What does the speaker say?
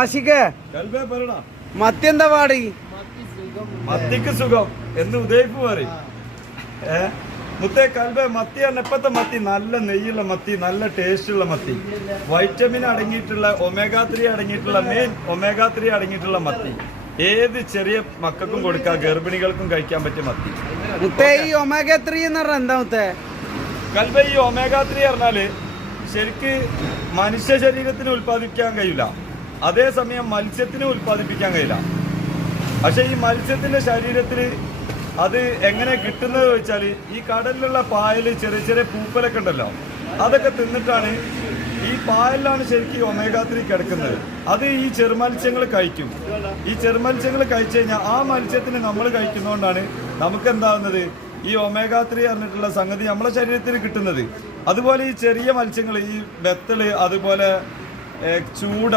ആശിക്കേ മത്തി എന്താ പാടി? മത്തിക്ക് സുഖം എന്ന് ഉദയിപ്പ് പറയും. മുത്തേ കൽബ മത്തി പറഞ്ഞ ഇപ്പത്തെ മത്തി നല്ല നെയ്യുള്ള മത്തി, നല്ല ടേസ്റ്റ് ഉള്ള മത്തി, വൈറ്റമിൻ അടങ്ങിയിട്ടുള്ള ഒമേഗ 3 അടങ്ങിയിട്ടുള്ള മെയിൻ ഒമേഗ 3 അടങ്ങിയിട്ടുള്ള മത്തി. ഏത് ചെറിയ മക്കൾക്കും കൊടുക്കാം, ഗർഭിണികൾക്കും കഴിക്കാൻ പറ്റിയ മത്തി. മുത്തേ ഈ ഒമേഗ 3 എന്ന് പറഞ്ഞാൽ എന്താ മുത്തേ? കൽബ ഈ ഒമേഗ 3 പറഞ്ഞാല് ശരിക്ക് മനുഷ്യ ശരീരത്തിന് ഉൽപ്പാദിപ്പിക്കാൻ കഴിയില്ല, അതേസമയം മത്സ്യത്തിന് ഉൽപ്പാദിപ്പിക്കാൻ കഴിയില്ല. പക്ഷെ ഈ മത്സ്യത്തിന്റെ ശരീരത്തിൽ അത് എങ്ങനെ കിട്ടുന്നത് വെച്ചാൽ ഈ കടലിലുള്ള പായൽ ചെറിയ ചെറിയ പൂപ്പലൊക്കെ ഉണ്ടല്ലോ, അതൊക്കെ തിന്നിട്ടാണ്. ഈ പായലിലാണ് ശരിക്കും ഒമേഗ 3 കിടക്കുന്നത്. അത് ഈ ചെറുമത്സ്യങ്ങൾ കഴിക്കും. ഈ ചെറുമത്സ്യങ്ങൾ കഴിച്ചു കഴിഞ്ഞാൽ ആ മത്സ്യത്തിന് നമ്മൾ കഴിക്കുന്നതുകൊണ്ടാണ് നമുക്ക് എന്താവുന്നത്, ഈ ഒമേഗ 3 പറഞ്ഞിട്ടുള്ള സംഗതി നമ്മളെ ശരീരത്തിന് കിട്ടുന്നത്. അതുപോലെ ഈ ചെറിയ മത്സ്യങ്ങൾ, ഈ വെത്തല്, അതുപോലെ ചൂട,